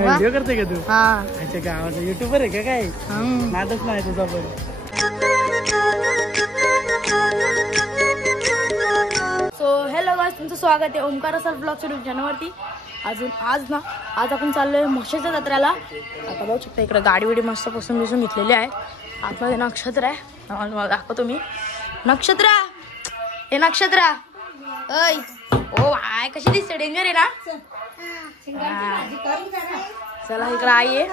Video करते का तू? अच्छा गावाचा युट्यूबर आहे का काय? नादच नाही तुझा पण. सो हॅलो गाइस, तुमचं स्वागत आहे ओमकार सर ब्लॉग यूट्यूब चॅनलवरती. आज आपण चाललोय म्हशीच्या जत्रेला. आता बघू शकता इकडे गाडी बिडी मस्त पसून घेतलेली आहे. आतमध्ये नक्षत्र आहे, तुम्हाला दाखवतो मी. नक्षत्र, हे नक्षत्र ऐ ओ आय कशी दिसते, डेंजर आहे ना. चला इकडे आई आहे.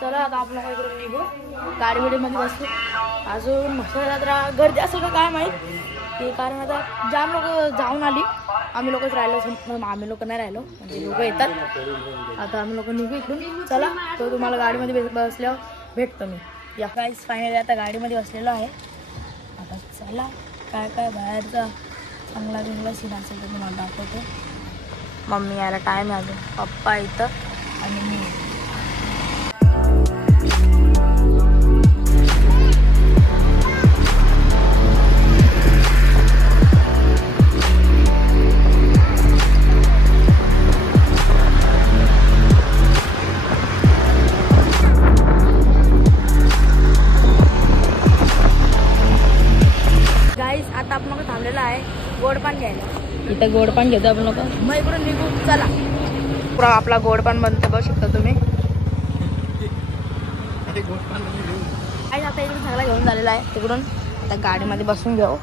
चला आता आपण काय करून निघू, गाडी बिडी मध्ये बसू. अजून म्हशीच्या जत्रा गर्दी असेल का काय माहीत ते, कारण आता जाम लोक जाऊन आली. आम्ही लोकच राहिलो, आम्ही लोक नाही राहिलो, म्हणजे लोक येतात. आता आम्ही लोक निघू इकडून. चला तो तुम्हाला गाडीमध्ये बसल्यावर भेटतो मी. या गाईस फायनली आता गाडीमध्ये बसलेलो आहे. आता चला काय काय बाहेरचा चांगला चांगला सीन असेल तर तुम्हाला दाखवतो. मम्मी यायला टाईम आहे अजून, पप्पा इथं आणि मी. आता आपण लोक थांबलेला आहे गोडपान घ्यायला. इथं गोडपान घेतो आपण लोक, मग इकडून निघू. चला पुरा आपला गोडपान बनतो, बघू शकता तुम्ही. आणि आता इकडून सगळा घेऊन झालेला आहे तिकडून. आता गाडीमध्ये बसून घेऊ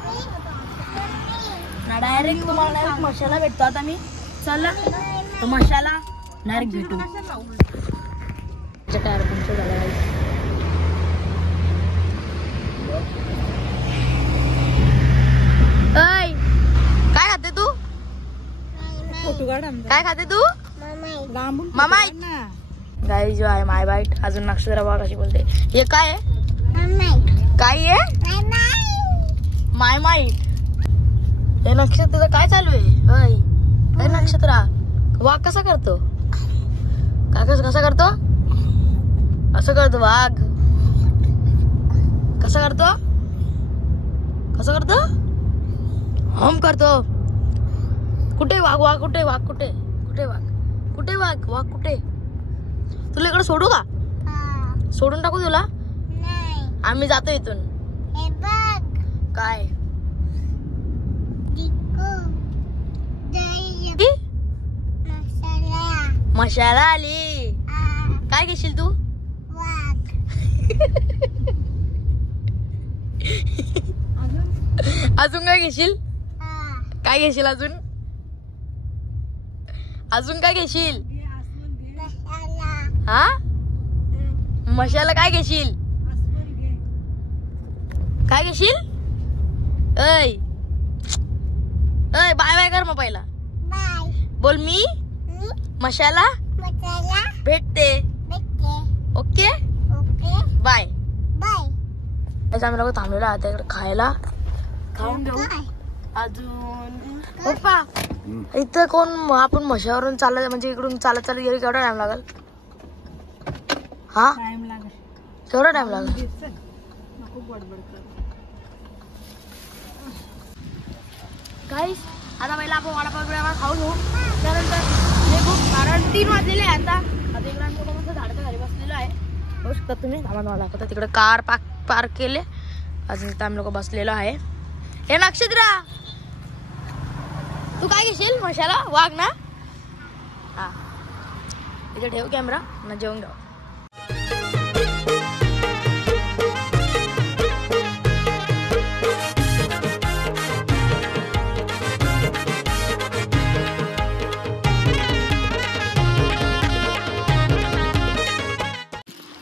ना, डायरेक्ट तुम्हाला डायरेक्ट मशाला भेटतो. आता मी चला तर मशाला डायरेक्ट भेटू. टायर पंक्चर झाला आहे. काय खाते तू? काय खाते तू? मामा गाई जो आहे माय बाईट. अजून नक्षत्र बघा कशी बोलते. हे काय आहे? काय आहे? माय माईट. हे नक्षत्र काय चालू आहे? हे नक्षत्र वाघ कसा करतो? काय कसा करतो? असं करतो वाघ. कसा करतो? कसं करतो? हम करतो. कुठे वाघ? वाघ कुठे? वाघ कुठे? कुठे वाघ? कुठे वाघ? वाघ कुठे? तुला इकडे सोडू का? सोडून टाकू तुला? आम्ही जातो इथून. काय मशाला आली. काय घेशील तू? अजून काय घेशील? काय घेशील अजून? अजून काय घेशील? हा मशाला काय घेशील? काय घेशील? ऐ बाय बाय कर मग पहिला. बोल मी मशाला भेटते. Okay bye. आम्ही लोक थांबलेलो आहात इकडे खायला. खाऊन घेऊ. अजून पप्पा इथं कोण? आपण म्हशावरून चालत, म्हणजे इकडून चालत गेली केवढा टाइम लागेल? हा केवढा टाइम लागेल? गाईस आता पहिला आपण वडापाव बिडापाव खाऊ घेऊ, त्यानंतर निघू. कारण 3 वाजलेले आहे आता. इकडे आम्ही मस्त झाडाच्या खाली बसलेलो आहे, बघू शकता तुम्ही. मला दाखवता तिकडे कार पार्क केले. अजून इथं आम्ही लोक बसलेलो आहे. हे नक्षत्र तू काय घेशील? मशाला वाघ ना. हा इथे ठेव कॅमेरा ना, जेवून घ्या.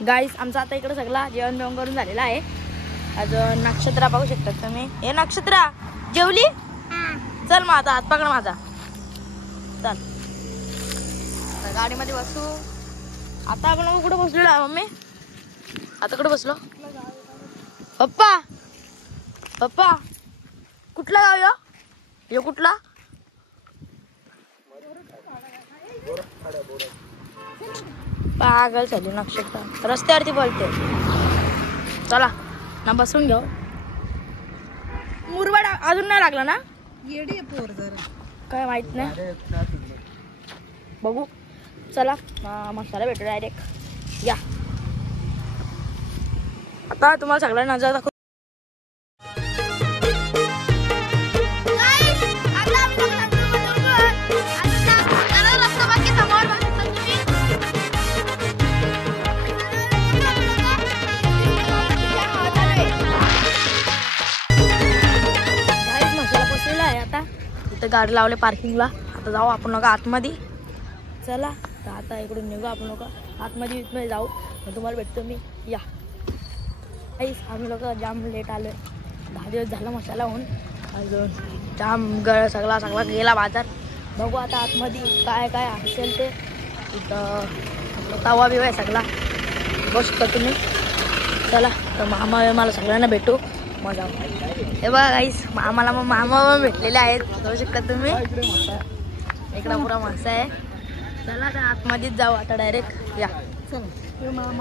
गाईस आमचा आता इकडे सगळा जेवण बिवण करून झालेला आहे. अजून नक्षत्र बघू शकतात तुम्ही. हे नक्षत्र जेवली? चल मग आता हात पकड माझा. चल गाडीमध्ये बसू. आता आपण कुठे बसलेलो आहे मम्मी? आता कुठे बसलो? पप्पा पप्पा कुठला गाव यो? कुठला? पागल झाली नक्षत्र, रस्त्यावरती बोलते. चला ना बसून घेऊ. मुरबाड अजून नाही लागला ना? येडी पोर जरा काय माहित नाही. बघू. चला मसाला भेटू डायरेक्ट. या आता तुम्हाला सगळ्यांना नजर दाखव. इथं गाडी लावले पार्किंगला. आता जाऊ आपण लोक आतमध्ये. चला तर आता इकडून निघू आपण लोक आतमध्ये जाऊ. तुम्हाला भेटतो मी. या आम्ही लोक जाम लेट आलो. 10 दिवस झाला मसाला होऊन. अजून जाम सगळा गेला बाजार. बघू आता आतमध्ये काय काय असेल ते. इथं तवा बिवा आहे सगळा. बघू शकता तुम्ही. चला तर मामा मला सगळ्यांना भेटू. मजा. हे बघा गाईस मामा भेटलेले आहेत. बघू शकता तुम्ही. इकडं पुरा मासा आहे. चला तर आतमध्येच जाऊ आता डायरेक्ट. या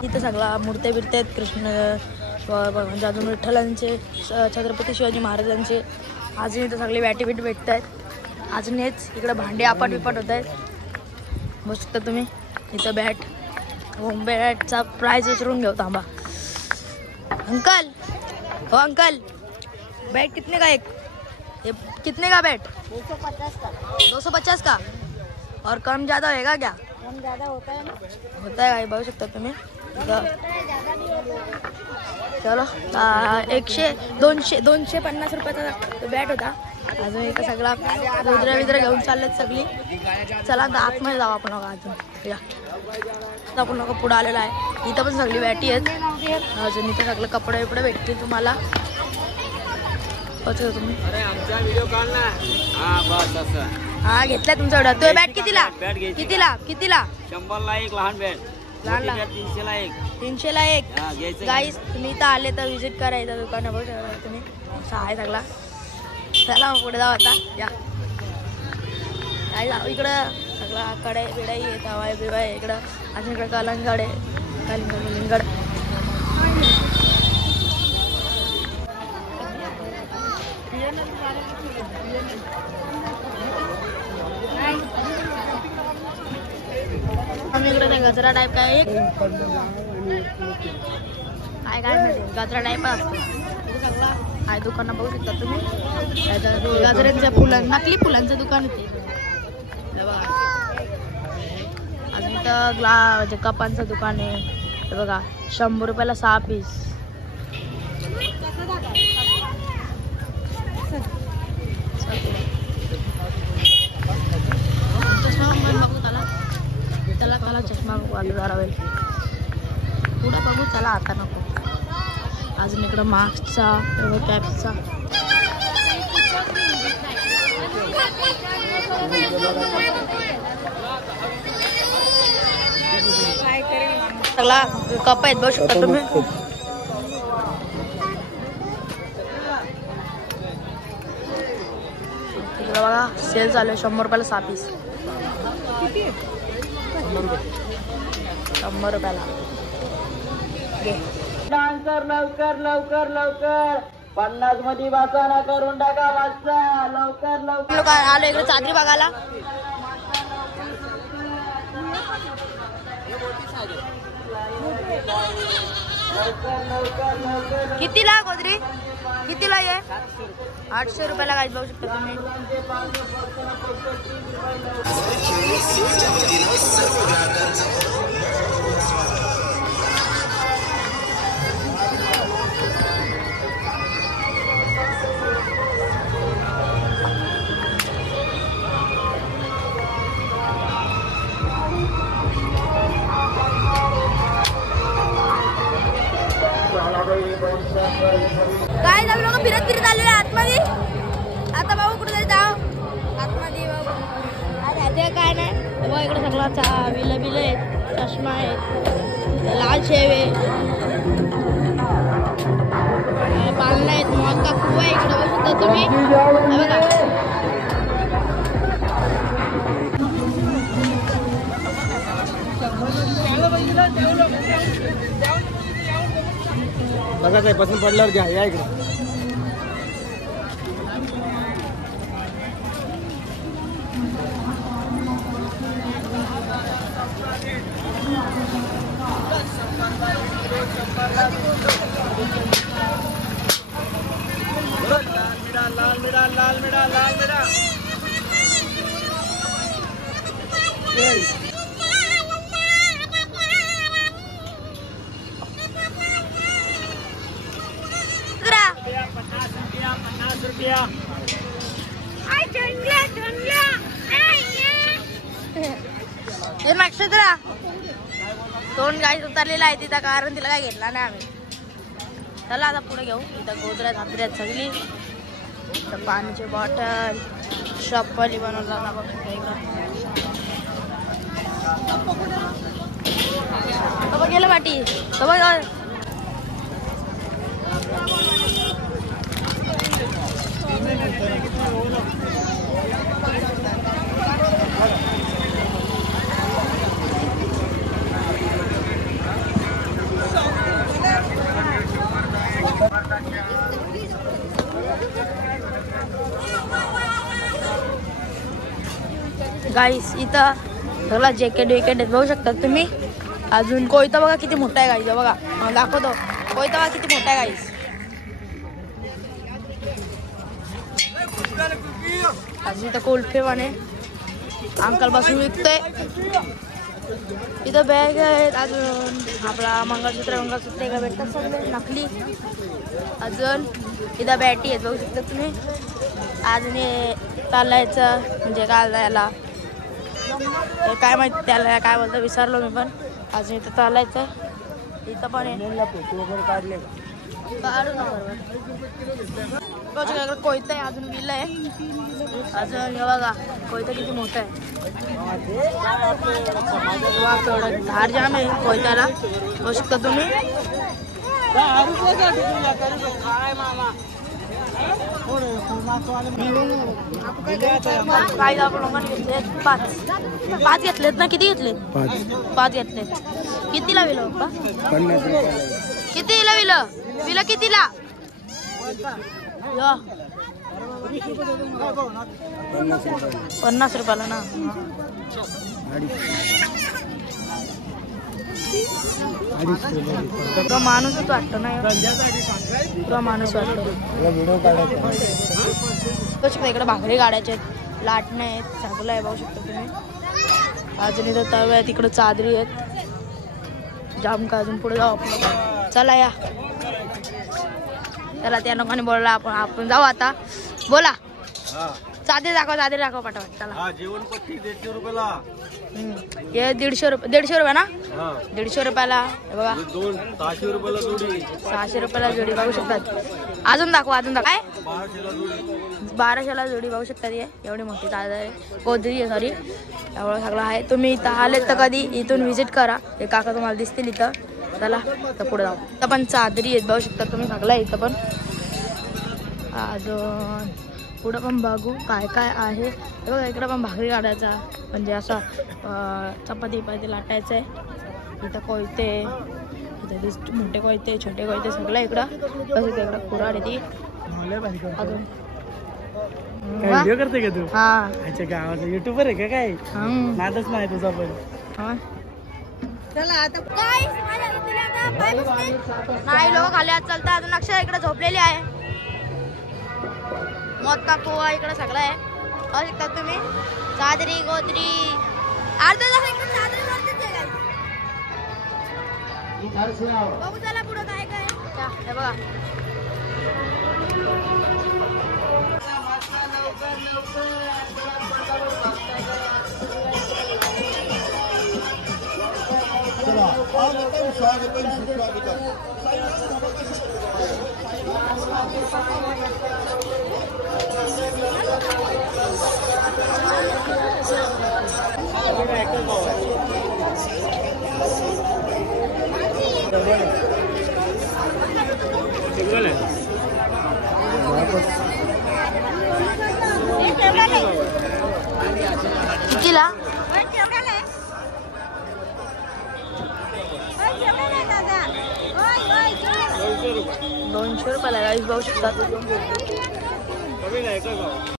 इथं सगळा मूर्त्या बिर्त्या आहेत. कृष्ण म्हणजे अजून विठ्ठलांचे, छत्रपती शिवाजी महाराजांचे. अजून इथं सगळे बॅटी बीट भेटत आहेत. अजून हेच इकडं भांडे आपट बिपट होत आहेत. बघू शकता तुम्ही. इथं बॅटचा प्राइस विचारून घेऊ. थांबा अंकल. हो अंकल, बैट कितने का एक? ये कितने का बैट? 250 का. 250 का. और कम ज़्यादा होएगा क्या? कम ज़्यादा होता है ना. होता है काय. बघू शकता तुम्ही. चलो 250 रुपयाचा तो बॅट होता. अजून इथं सगळा रुद्र घेऊन चाललेत सगळी. चला तर आतमध्ये जाऊ आपण अजून. या आपण लोक पुढे आलेला आहे. इथं पण सगळी बॅटी आहेत. अजून इथं सगळं कपडे बिपडे भेटतील तुम्हाला. तुम्ही हा घेतलाय तुमचा ऑर्डर. तो बॅट कितीला? कितीला? 100ला एक लहान बॅट. लहान 300ला एक. गाईस तुम्ही इथं आले तर विजिट करायचं दुकान. बघू शकता तुम्ही. असं आहे सगळा. चला पुढे जाऊ आता. या काय जाऊ. इकडं सगळा कढई बिडाई आहे. तवाय बिवाय इकडं. अजून इकडं कलिंगड इकडे गजरा टाईप काय गजरा टाईप असतो सगळा. आहे दुकानं बघू शकता तुम्ही. गजऱ्यांच्या नकली फुलांचं दुकान होते. अजून तर कपांचं दुकान आहे. हे बघा 100 रुपयाला 6 पीस. चला चष्मा बघू. आलो जरा वेळ पुढं बघू. चला आता नको. अजून इकडं मास्कचा कॅपचा. सगळा कप आहेत. बघू शकता तुम्ही. इकडं बघा सेल चालू आहे. 100 रुपयाला 6 पीस. 100 रुपयाला. लवकर 50 मध्ये वाचाना करून टाका. वाचा लवकर. आलो इकडे चादरी बघायला. कितीला गोदरी? कितीला आहे? 800 रुपयाला. काय बघू शकता तुम्ही. काय झालं लोक फिरत आलेले आतमध्ये. आता भाऊ कुठे जाऊ आतमध्ये बाबू. अरे ते काय नाही. बघा इकडे सगळा बिल आहेत. चष्मा आहेत. लाल शेव आहे. पालना आहेत. मॉल का खूप आहे इकडे. बघू शकता तुम्ही. बघा काय पसंत पडल्यावर घ्या. या इकडे. हे नक्षत्रा दोन गाईस उतरलेला आहे तिथं, कारण तिला काय घेतला नाही आम्ही. चला आता पुढे घेऊ. इथं गोदऱ्या धात्र्यात सगळी, पाण्याची बॉटल, शॉपवाली बनवला ना बघ. गेलं पाठी गाईस. इथं सगळा जॅकेट विकेट बघू शकतात तुम्ही. अजून कोयता बघा किती मोठा आहे गाईस, बघा दाखवतो. कोयता बघा किती मोठा आहे गाईस. अजून इथं कोल्फे वाणे अंकल बसून विकतोय. इथं बॅग आहेत, अजून आपला मंगळसूत्र का भेटतात सगळे नकली. अजून इथं बॅटी आहेत बघू शकता तुम्ही. अजून हे चालायचं म्हणजे काय जायला काय माहिती त्याला काय बोलतं, विसरलो मी. पण अजून इथं चालायचं. इथं पण काढले काढू ना बरोबर. कोयता आहे, अजून विल आहे. अजून हे बघा कोयता किती मोठा आहे. धार जाम आहे कोयत्याला बघू शकता तुम्ही. काही आपण लोकांनी घेतलेत पाच घेतलेत ना. किती घेतलेत? 5 घेतलेत. कितीला विलं पप्पा? 50 रुपये. कितीला विलं? विलं कितीला? 50 रुपयाला ना. तुला माणूसच वाटतो ना, तुला माणूस वाटतो. इकडे भाकरी गाड्याचे आहेत, लाटणे आहेत, चांगलं आहे बघू शकता तुम्ही. अजून इथं तवे आहेत, तिकडं चादरी आहेत. जाम का अजून पुढे जाऊ आपण. चला या. चला त्या लोकांनी बोलला आपण जाऊ आता. बोला. चादरी दाखव पटापट. चला. जेवणपट्टी 150 रुपयाला. हे 150 रुपये ना. 150 रुपयाला बघा. 600 रुपयाला जोडी. 600 रुपयाला जोडी बघू शकतात. अजून दाखव काय 1200ला जोडी बघू शकतात. एवढी मोठी चादर आहे, गोदरी आहे सॉरी. एवढं सगळं आहे. तुम्ही इथं आलेत तर कधी इथून व्हिजिट करा. हे काका तुम्हाला दिसतील इथं. चला तर पुढे जाऊ. इथं पण चादरी आहेत बघू शकता तुम्ही, सगळं आहे इथं पण. अजून पुढं पण बघू काय काय आहे. बघा इकडं पण भाकरी काढायचा म्हणजे असा चपाती लाटायचं आहे. इथं कोयते, इथं मोठे कोयते, छोटे कोयते सगळं इकडं. बस इकडं कुऱ्हाड आहे ती. अजून व्हिडिओ करते का तू? हा. अच्छा गावाचा युट्यूबर आहे का काय? नादच नाही तुझा पण. नाही लोक खाली आज चालतात. अजून अक्षय इकडे झोपलेली आहे. मोदका पोहा इकडे सगळं आहे बघू शकता तुम्ही. चादरी गोदरी अर्धा तास इकडे चादरी बघू. चला पुढं काय काय हे बघा. कितीला? 200 रुपयाला गाईस बघू शकतात.